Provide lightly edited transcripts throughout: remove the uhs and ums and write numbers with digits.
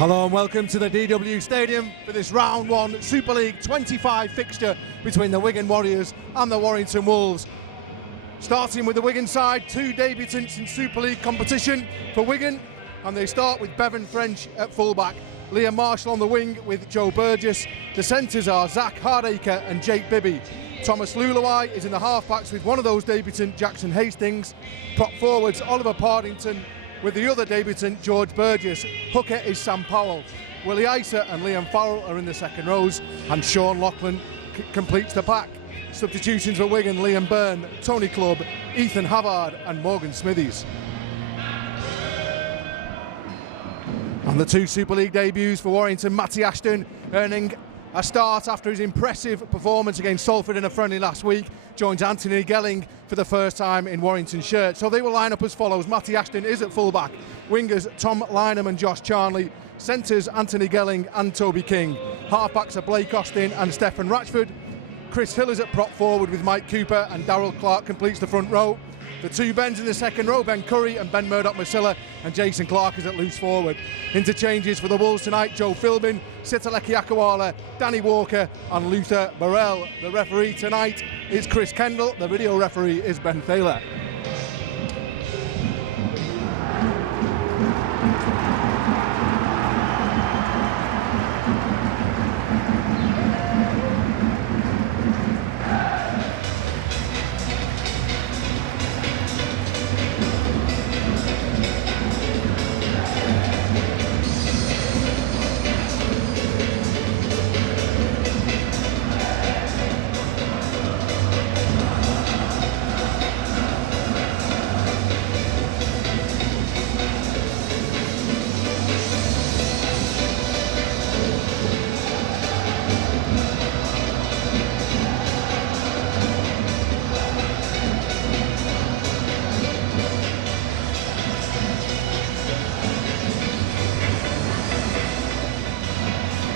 Hello and welcome to the DW Stadium for this round one Super League 25 fixture between the Wigan Warriors and the Warrington Wolves. Starting with the Wigan side, two debutants in Super League competition for Wigan, and they start with Bevan French at fullback, Liam Marshall on the wing with Joe Burgess. The centres are Zach Hardacre and Jake Bibby. Thomas Lulawai is in the halfbacks with one of those debutant, Jackson Hastings. Prop forwards Oliver Partington with the other debutant, George Burgess. Hooker is Sam Powell. Willie Isa and Liam Farrell are in the second rows, and Sean Loughlin completes the pack. Substitutions for Wigan: Liam Byrne, Tony Clubb, Ethan Havard and Morgan Smithies. And the two Super League debuts for Warrington: Matty Ashton earning a start after his impressive performance against Salford in a friendly last week, joins Anthony Gelling for the first time in Warrington shirt. So they will line up as follows. Matty Ashton is at fullback. Wingers Tom Lynham and Josh Charnley. Centres Anthony Gelling and Toby King. Halfbacks are Blake Austin and Stephen Ratchford. Chris Hill is at prop forward with Mike Cooper, and Darrell Clark completes the front row. The two Bens in the second row, Ben Curry and Ben Murdoch-Masilla, and Jason Clark is at loose forward. Interchanges for the Wolves tonight: Joe Philbin, Sitaleki Akawala, Danny Walker and Luther Burrell. The referee tonight is Chris Kendall. The video referee is Ben Thaler.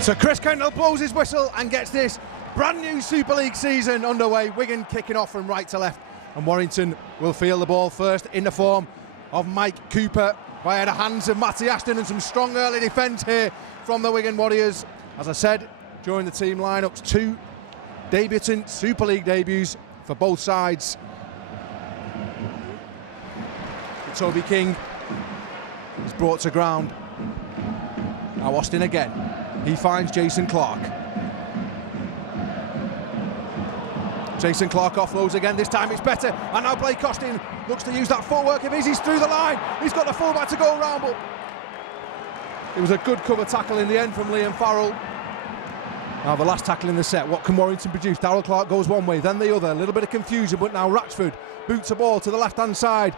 So Chris Kendall blows his whistle and gets this brand new Super League season underway. Wigan kicking off from right to left, and Warrington will field the ball first in the form of Mike Cooper via the hands of Matty Ashton, and some strong early defence here from the Wigan Warriors. As I said, during the team lineups, two debutant Super League debuts for both sides. Toby King is brought to ground. Now Austin again. He finds Jason Clark. Jason Clark offloads again. This time it's better. And now Blake Austin looks to use that footwork of his. He's through the line. He's got the fullback to go around, but it was a good cover tackle in the end from Liam Farrell. Now the last tackle in the set. What can Warrington produce? Darrell Clark goes one way, then the other. A little bit of confusion, but now Ratchford boots the ball to the left-hand side.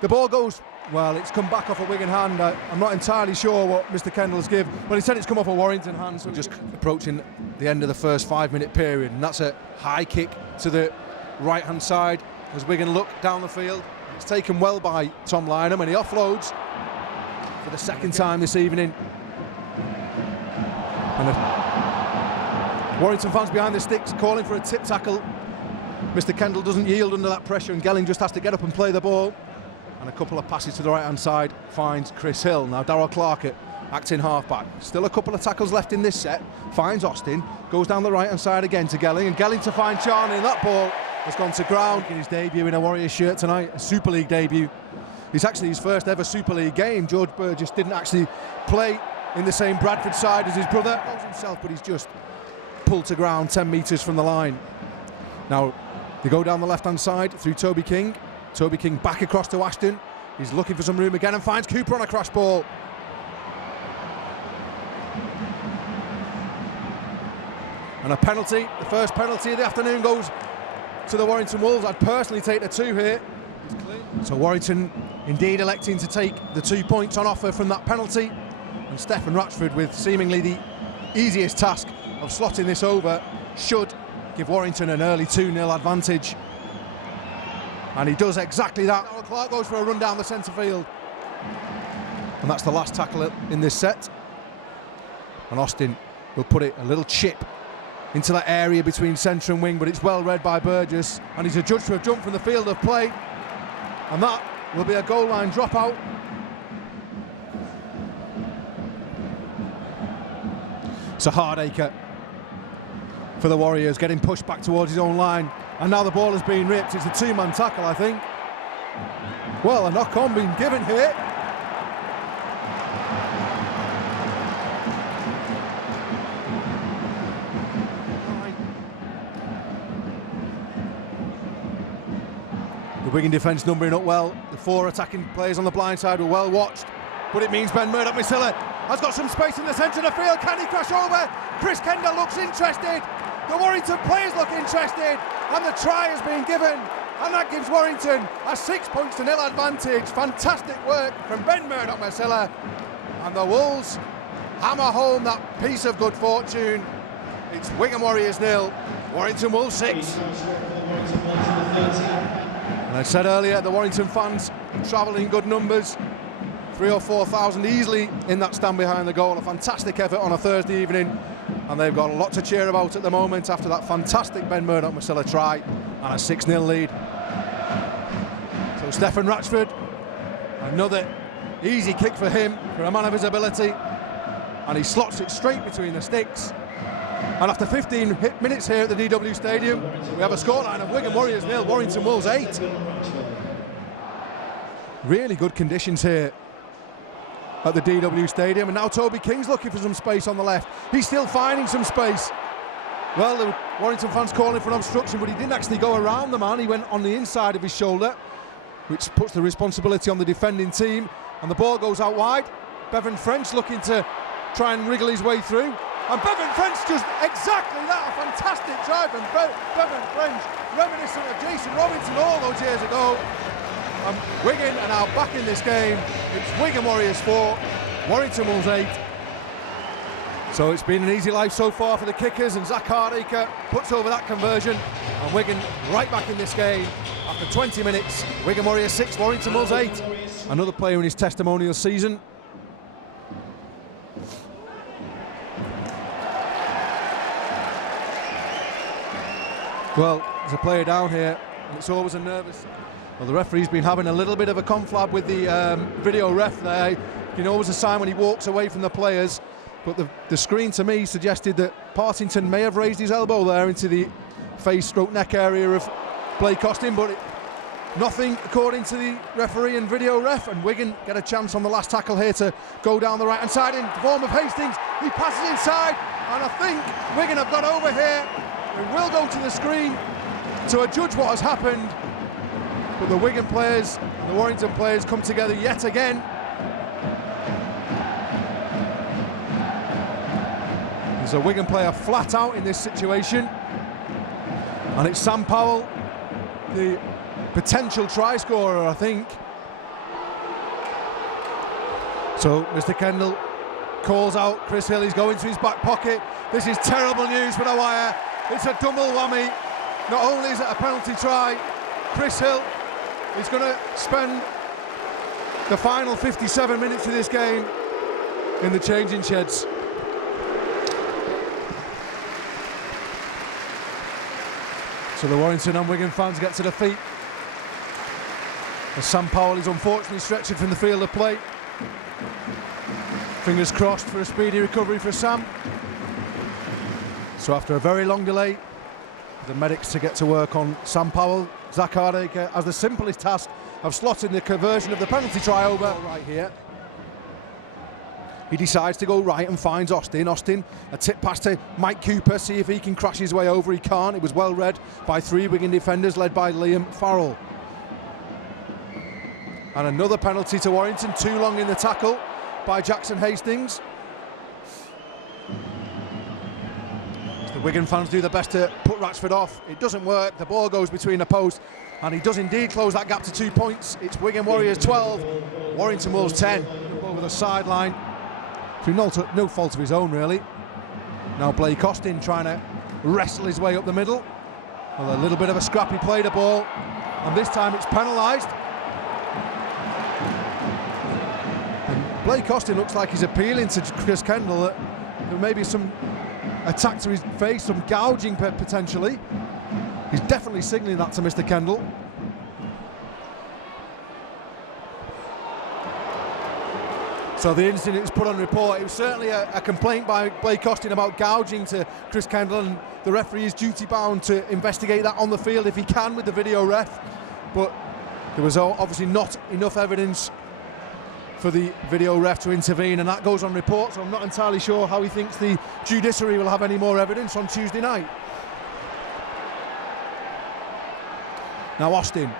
The ball goes, well, it's come back off a Wigan hand. I'm not entirely sure what Mr. Kendall's give, but he said it's come off a Warrington hand. So just approaching the end of the first 5-minute period, and that's a high kick to the right-hand side as Wigan look down the field. It's taken well by Tom Lynham, and he offloads for the second time this evening. And Warrington fans behind the sticks calling for a tip tackle. Mr. Kendall doesn't yield under that pressure, and Gelling just has to get up and play the ball. And a couple of passes to the right-hand side finds Chris Hill. Now Darrell Clark acting half-back. Still a couple of tackles left in this set. Finds Austin, goes down the right-hand side again to Gelling, and Gelling to find Charnley, and that ball has gone to ground. In his debut in a Warriors shirt tonight, a Super League debut. It's actually his first ever Super League game. George Burgess didn't actually play in the same Bradford side as his brother. Knows himself, but he's just pulled to ground 10 metres from the line. Now they go down the left-hand side through Toby King. Toby King back across to Ashton. He's looking for some room again and finds Cooper on a crash ball. And a penalty, the first penalty of the afternoon, goes to the Warrington Wolves. I'd personally take the two here. So Warrington indeed electing to take the 2 points on offer from that penalty. And Stephen Ratchford, with seemingly the easiest task of slotting this over, should give Warrington an early 2-0 advantage. And he does exactly that. Clark goes for a run down the centre field. And that's the last tackle in this set. And Austin will put it a little chip into that area between centre and wing, but it's well read by Burgess. And he's adjudged to have jumped from the field of play. And that will be a goal line dropout. It's a Hardacre for the Warriors, getting pushed back towards his own line. And now the ball is being ripped. It's a two-man tackle, I think. Well, a knock-on being given here. The Wigan defence numbering up well. The 4 attacking players on the blind side were well watched. But it means Ben Murdoch-Masila has got some space in the centre of the field. Can he crash over? Chris Kendall looks interested. The Warrington players look interested. And the try has been given. And that gives Warrington a 6-0 advantage. Fantastic work from Ben Murdoch-Masila. And the Wolves hammer home that piece of good fortune. It's Wigan Warriors 0, Warrington Wolves 6. And I said earlier, the Warrington fans travel in good numbers. 3,000 or 4,000 easily in that stand behind the goal. A fantastic effort on a Thursday evening. And they've got a lot to cheer about at the moment after that fantastic Ben Murdoch-Masila try and a 6-0 lead. So Stefan Ratchford, another easy kick for him, for a man of his ability. And he slots it straight between the sticks. And after 15 minutes here at the DW Stadium, we have a scoreline of Wigan Warriors 0, Warrington Wolves 8. Really good conditions here at the DW Stadium, and now Toby King's looking for some space on the left. He's still finding some space. Well, the Warrington fans calling for an obstruction, but he didn't actually go around the man. He went on the inside of his shoulder, which puts the responsibility on the defending team. And the ball goes out wide. Bevan French looking to try and wriggle his way through. And Bevan French does exactly that. A fantastic try from Bevan French, reminiscent of Jason Robinson all those years ago. And Wigan are now back in this game. It's Wigan Warriors 4, Warrington Wolves 8. So it's been an easy life so far for the kickers, and Zach Hardacre puts over that conversion. And Wigan right back in this game after 20 minutes. Wigan Warriors 6, Warrington Wolves 8. Another player in his testimonial season. Well, there's a player down here, and it's always a nervous... Well, the referee's been having a little bit of a conflab with the video ref there. You know, it was a sign when he walks away from the players. But the screen to me suggested that Partington may have raised his elbow there into the face/neck area of Blake Austin, but nothing according to the referee and video ref. And Wigan get a chance on the last tackle here to go down the right-hand side in the form of Hastings. He passes inside, and I think Wigan have got over here. We will go to the screen to adjudge what has happened. But the Wigan players and the Warrington players come together yet again. There's a Wigan player flat out in this situation. And it's Sam Powell, the potential try scorer, I think. So Mr. Kendall calls out Chris Hill. He's going to his back pocket. This is terrible news for the Wire. It's a double whammy. Not only is it a penalty try, Chris Hill is going to spend the final 57 minutes of this game in the changing sheds. So the Warrington and Wigan fans get to the feet. As Sam Powell is unfortunately stretched from the field of play. Fingers crossed for a speedy recovery for Sam. So after a very long delay, the medics to get to work on Sam Powell. Zach Hardacre has the simplest task of slotting the conversion of the penalty try over right here. He decides to go right and finds Austin. Austin, a tip pass to Mike Cooper, see if he can crash his way over. He can't. It was well read by 3 Wigan defenders led by Liam Farrell. And another penalty to Warrington, too long in the tackle by Jackson Hastings. The Wigan fans do their best to put Ratchford off. It doesn't work. The ball goes between the post, and he does indeed close that gap to 2 points. It's Wigan Warriors 12, Warrington Wolves 10. Over the sideline through no fault of his own, really. Now Blake Austin trying to wrestle his way up the middle. Well, a little bit of a scrappy play the ball, and this time it's penalised. And Blake Austin looks like he's appealing to Chris Kendall that there may be some attack to his face, some gouging potentially. He's definitely signalling that to Mr. Kendall. So the incident was put on report. It was certainly a complaint by Blake Austin about gouging to Chris Kendall, and the referee is duty bound to investigate that on the field if he can with the video ref. But there was obviously not enough evidence for the video ref to intervene, and that goes on report, so I'm not entirely sure how he thinks the judiciary will have any more evidence on Tuesday night. Now Austin.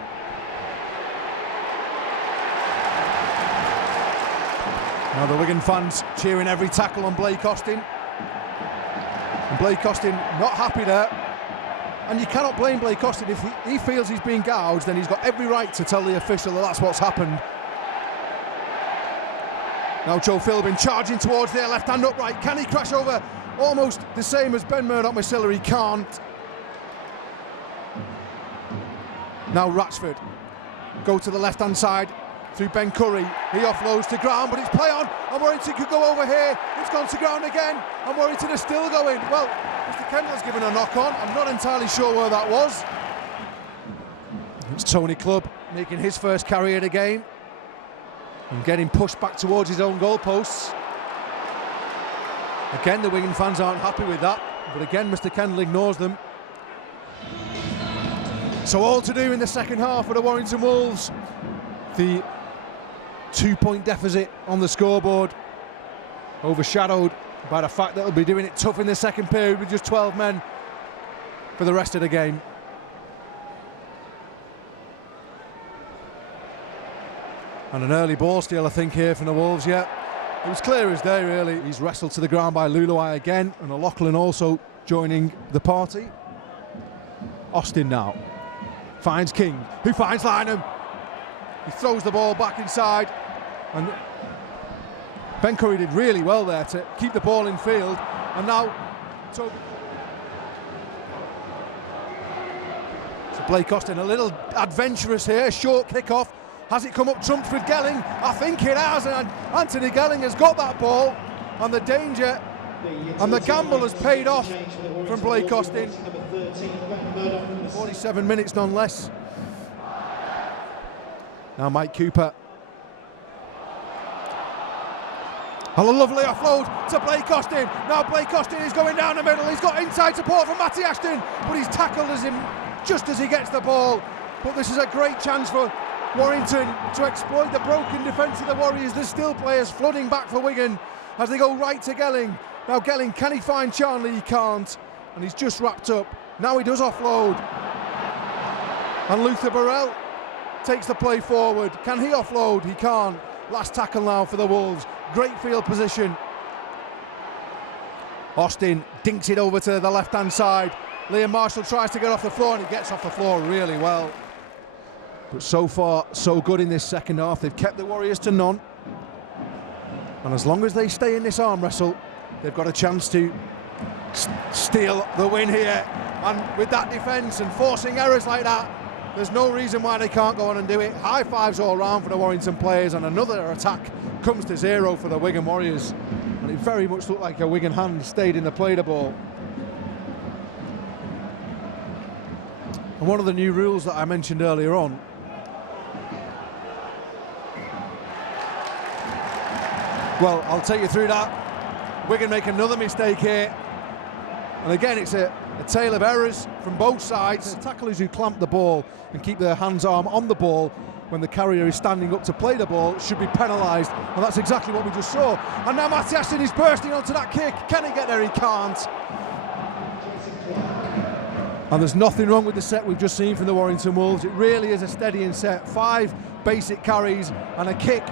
Now the Wigan fans cheering every tackle on Blake Austin. And Blake Austin not happy there. And you cannot blame Blake Austin. If he feels he's being gouged, then he's got every right to tell the official that that's what's happened. Now Joe Philbin charging towards their left hand upright. Can he crash over almost the same as Ben Murdoch-Masila? He can't. Now Ratchford. Go to the left hand side through Ben Curry. He offloads to ground, but it's play on, and Warrington could go over here. It's gone to ground again, and Warrington is still going. Well, Mr. Kendall's given a knock on. I'm not entirely sure where that was. It's Tony Clubb making his first carry of the game and getting pushed back towards his own goalposts. Again, the Wigan fans aren't happy with that, but again, Mr. Kendall ignores them. So all to do in the second half for the Warrington Wolves. The 2-point deficit on the scoreboard, overshadowed by the fact that they'll be doing it tough in the second period with just 12 men for the rest of the game. And an early ball steal, I think, here from the Wolves. Yeah, it was clear as day, really. He's wrestled to the ground by Luluai again, and O'Loughlin also joining the party. Austin now finds King, who finds Lynham. He throws the ball back inside, and Ben Curry did really well there to keep the ball in field. And now so Blake Austin a little adventurous here, short kickoff. Has it come up trumped with Gelling? I think it has, and Anthony Gelling has got that ball, and the danger and the gamble has paid off from Blake Austin. 47 minutes none less. Now Mike Cooper. And a lovely offload to Blake Austin. Now Blake Austin is going down the middle. He's got inside support from Matty Ashton, but he's tackled him just as he gets the ball. But this is a great chance for Warrington to exploit the broken defence of the Warriors. There's still players flooding back for Wigan as they go right to Gelling. Now Gelling, can he find Charnley? He can't, and he's just wrapped up. Now he does offload, and Luther Burrell takes the play forward. Can he offload? He can't. Last tackle now for the Wolves. Great field position. Austin dinks it over to the left-hand side. Liam Marshall tries to get off the floor, and he gets off the floor really well. But so far, so good in this second half. They've kept the Warriors to none. And as long as they stay in this arm wrestle, they've got a chance to steal the win here. And with that defence and forcing errors like that, there's no reason why they can't go on and do it. High fives all round for the Warrington players, and another attack comes to zero for the Wigan Warriors. And it very much looked like a Wigan hand stayed in the play the ball. And one of the new rules that I mentioned earlier on, well, I'll take you through that. Wigan make another mistake here. And again, it's a tale of errors from both sides. The tacklers who clamp the ball and keep their arm on the ball when the carrier is standing up to play the ball should be penalised. And that's exactly what we just saw. And now Matty Ashton is bursting onto that kick. Can he get there? He can't. And there's nothing wrong with the set we've just seen from the Warrington Wolves. It really is a steadying set. 5 basic carries and a kick.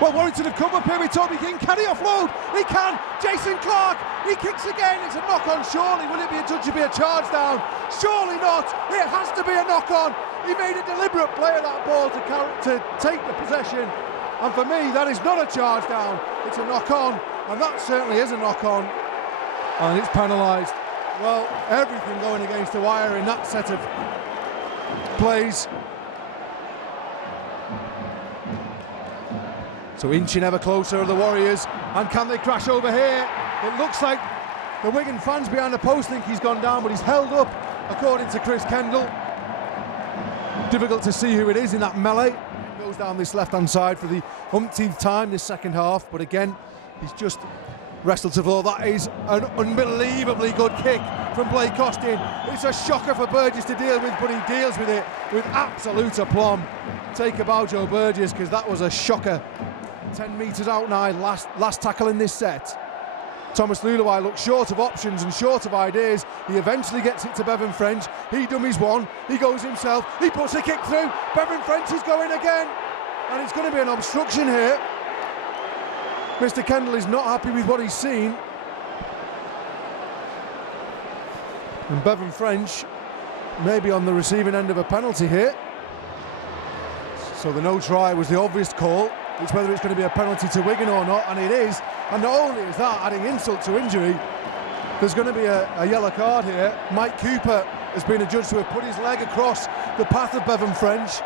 Well, Warrington have come up here with Toby King. Can he offload? He can. Jason Clark, he kicks again. It's a knock-on, surely. Will it be a judge to be a charge down? Surely not. It has to be a knock-on. He made a deliberate play of that ball to take the possession. And for me, that is not a charge down. It's a knock-on. And that certainly is a knock-on. And it's penalised. Well, everything going against the wire in that set of plays. So inching ever closer are the Warriors, and can they crash over here? It looks like the Wigan fans behind the post think he's gone down, but he's held up, according to Chris Kendall. Difficult to see who it is in that melee. goes down this left-hand side for the umpteenth time this second half, but again, he's just wrestled to the floor. That is an unbelievably good kick from Blake Costin. It's a shocker for Burgess to deal with, but he deals with it with absolute aplomb. Take a bow, Joe Burgess, because that was a shocker. 10 metres out now, last tackle in this set. Thomas Luluai looks short of options and short of ideas. He eventually gets it to Bevan French. He dummies one, he goes himself, he puts a kick through. Bevan French is going again, and it's going to be an obstruction here. Mr. Kendall is not happy with what he's seen. And Bevan French may be on the receiving end of a penalty here. So the no try was the obvious call. It's whether it's going to be a penalty to Wigan or not, and it is. And not only is that adding insult to injury, there's going to be a yellow card here. Mike Cooper has been adjudged to have put his leg across the path of Bevan French,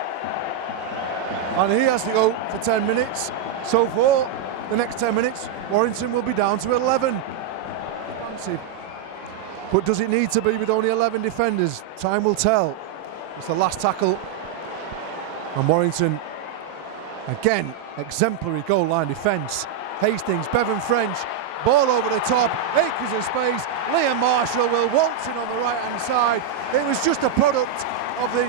and he has to go for 10 minutes. So for the next 10 minutes, Warrington will be down to 11. But does it need to be with only 11 defenders? Time will tell. It's the last tackle, and Warrington again, exemplary goal line defence. Hastings, Bevan French, ball over the top, acres of space. Liam Marshall will waltz in on the right hand side. It was just a product of the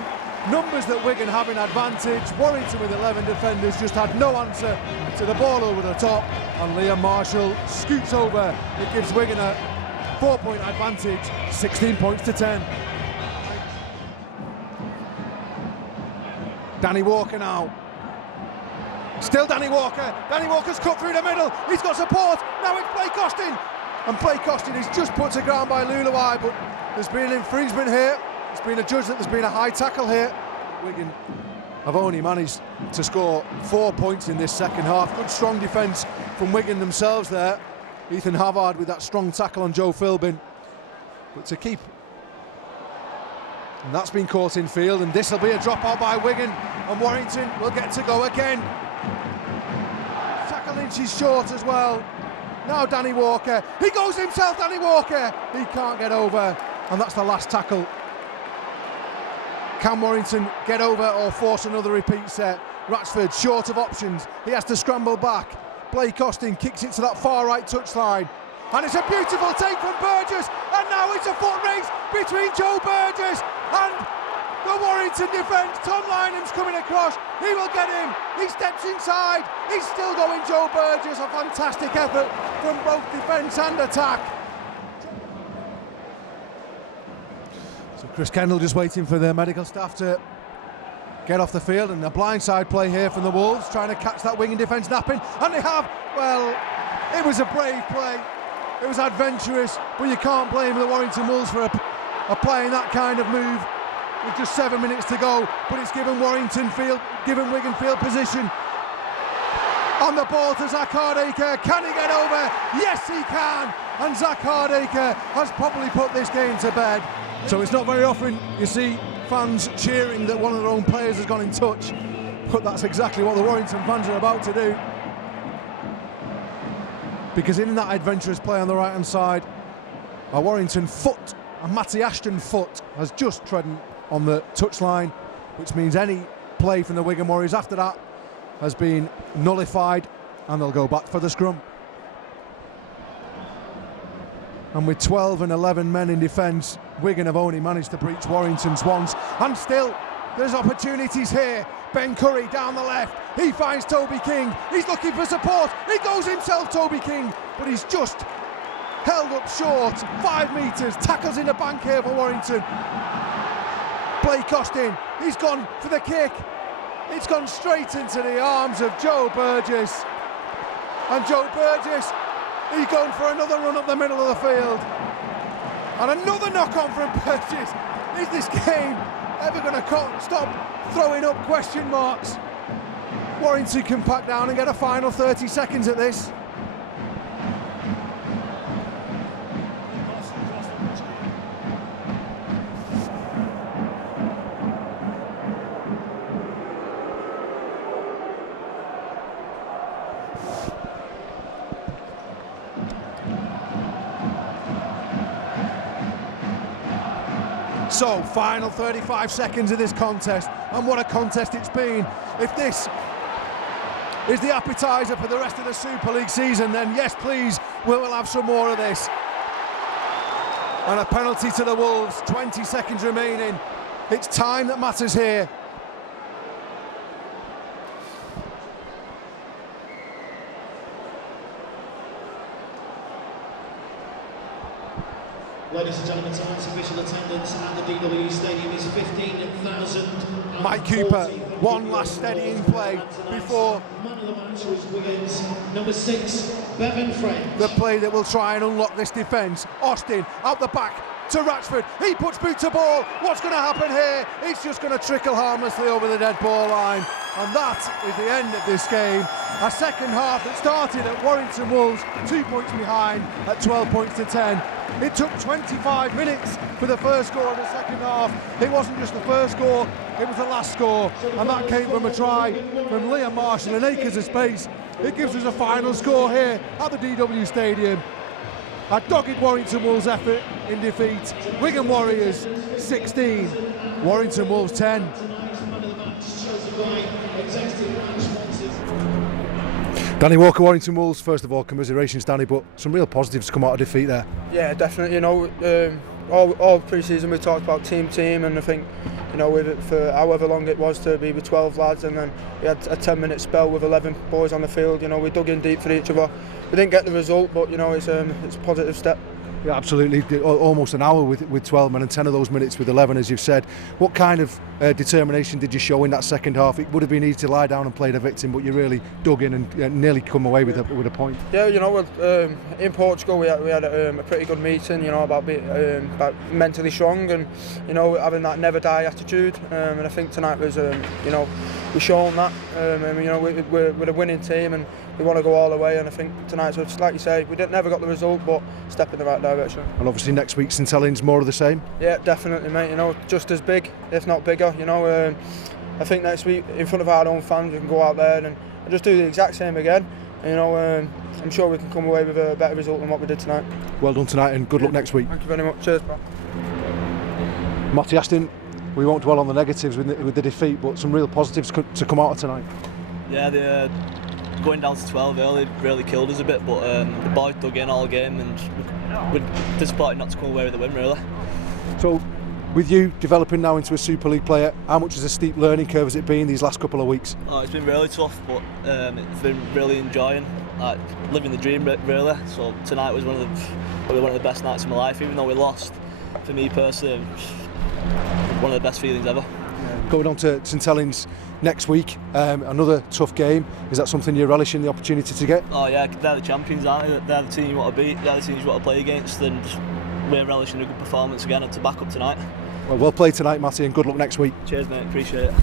numbers that Wigan have in advantage. Warrington with 11 defenders just had no answer to the ball over the top, and Liam Marshall scoots over. It gives Wigan a 4-point advantage, 16 points to 10. Danny Walker now. Still Danny Walker. Danny Walker's cut through the middle. He's got support. Now it's Blake Costin. And Blake Costin is just put to ground by Luluai, but there's been an infringement here. It's been adjudged that there's been a high tackle here. Wigan have only managed to score 4 points in this second half. Good strong defence from Wigan themselves there. Ethan Havard with that strong tackle on Joe Philbin. But to keep, and that's been caught in field, and this will be a drop out by Wigan, and Warrington will get to go again. Tackle inches short as well. Now Danny Walker, he goes himself, Danny Walker, he can't get over, and that's the last tackle. Can Warrington get over or force another repeat set? Ratchford short of options, he has to scramble back. Blake Costin kicks it to that far right touchline, and it's a beautiful take from Burgess, and now it's a foot race between Joe Burgess and the Warrington defence. Tom Lynham's coming across, he will get him, he steps inside, he's still going Joe Burgess. A fantastic effort from both defence and attack. So Chris Kendall just waiting for the medical staff to get off the field, and a blindside play here from the Wolves, trying to catch that Wigan defence napping, and they have. Well, it was a brave play, it was adventurous, but you can't blame the Warrington Wolves for playing that kind of move with just 7 minutes to go, but it's given Wigan field position. On the ball to Zach Hardacre, can he get over? Yes he can, and Zach Hardacre has probably put this game to bed. So it's not very often you see fans cheering that one of their own players has gone in touch, but that's exactly what the Warrington fans are about to do. Because in that adventurous play on the right hand side, a Warrington foot, a Matty Ashton foot, has just trodden on the touchline, which means any play from the Wigan Warriors after that has been nullified, and they'll go back for the scrum. And with 12 and 11 men in defence, Wigan have only managed to breach Warrington's once, and still there's opportunities here. Ben Curry down the left, he finds Toby King, he's looking for support, he goes himself, Toby King, but he's just held up short. 5 metres, tackles in the bank here for Warrington. Blake Costin, he's gone for the kick, it's gone straight into the arms of Joe Burgess, and Joe Burgess, he's going for another run up the middle of the field, and another knock on from Burgess. Is this game ever going to stop throwing up question marks? Warrington can pack down and get a final 30 seconds at this. So, final 35 seconds of this contest, and what a contest it's been. If this is the appetizer for the rest of the Super League season, then yes please, we will have some more of this. And a penalty to the Wolves, 20 seconds remaining. It's time that matters here. Ladies and gentlemen, tonight's official attendance at the DW Stadium is 15,000. Mike Cooper, one last steadying play before man of the match was Wigan's number 6, Betfred. the play that will try and unlock this defence. Austin out the back to Ratchford. He puts boot to ball. What's going to happen here? It's just going to trickle harmlessly over the dead ball line. And that is the end of this game. A second half that started at Warrington Wolves 2 points behind at 12 points to 10. It took 25 minutes for the first score of the second half. It wasn't just the first score, it was the last score, and that came from a try from Liam Marshall in acres of space. It gives us a final score here at the DW Stadium. A dogged Warrington Wolves effort in defeat. Wigan Warriors 16, Warrington Wolves 10. Danny Walker, Warrington Wolves, first of all, commiserations, Danny, but some real positives come out of defeat there. Yeah, definitely. You know, all pre-season we talked about team, and I think, you know, with it for however long it was to be with 12 lads, and then we had a 10-minute spell with 11 boys on the field. You know, we dug in deep for each other. We didn't get the result, but you know, it's a positive step. Yeah, absolutely. Almost an hour with 12 men and 10 of those minutes with 11, as you've said. What kind of determination did you show in that second half? It would have been easy to lie down and play the victim, but you really dug in and nearly come away with a point. Yeah, you know, in Portugal we had a pretty good meeting, you know, about mentally strong and, you know, having that never die attitude. And I think tonight was, you know, we've shown that. And, you know, we're a winning team and we want to go all the way, and I think tonight, so like you say, we never got the result, but step in the right direction. And obviously next week St Helens more of the same? Yeah, definitely, mate. You know, just as big, if not bigger. You know, I think next week in front of our own fans we can go out there and just do the exact same again. You know, I'm sure we can come away with a better result than what we did tonight. Well done tonight and good luck next week. Thank you very much. Cheers, bro. Matty Aston, we won't dwell on the negatives with the defeat, but some real positives to come out of tonight. Yeah, going down to 12 early really killed us a bit, but the boys dug in all game and we're disappointed not to come away with the win, really. So, with you developing now into a Super League player, how much of a steep learning curve has it been these last couple of weeks? Oh, it's been really tough, but it's been really enjoying, living the dream, really. So tonight was probably one of the best nights of my life, even though we lost. For me personally, one of the best feelings ever. Going on to St Helens next week, another tough game. Is that something you're relishing the opportunity to get? Oh yeah, they're the champions, aren't they? They're the team you want to beat, they're the teams you want to play against, and we're relishing a good performance again to back up tonight. Well played tonight, Matty, and good luck next week. Cheers, mate, appreciate it.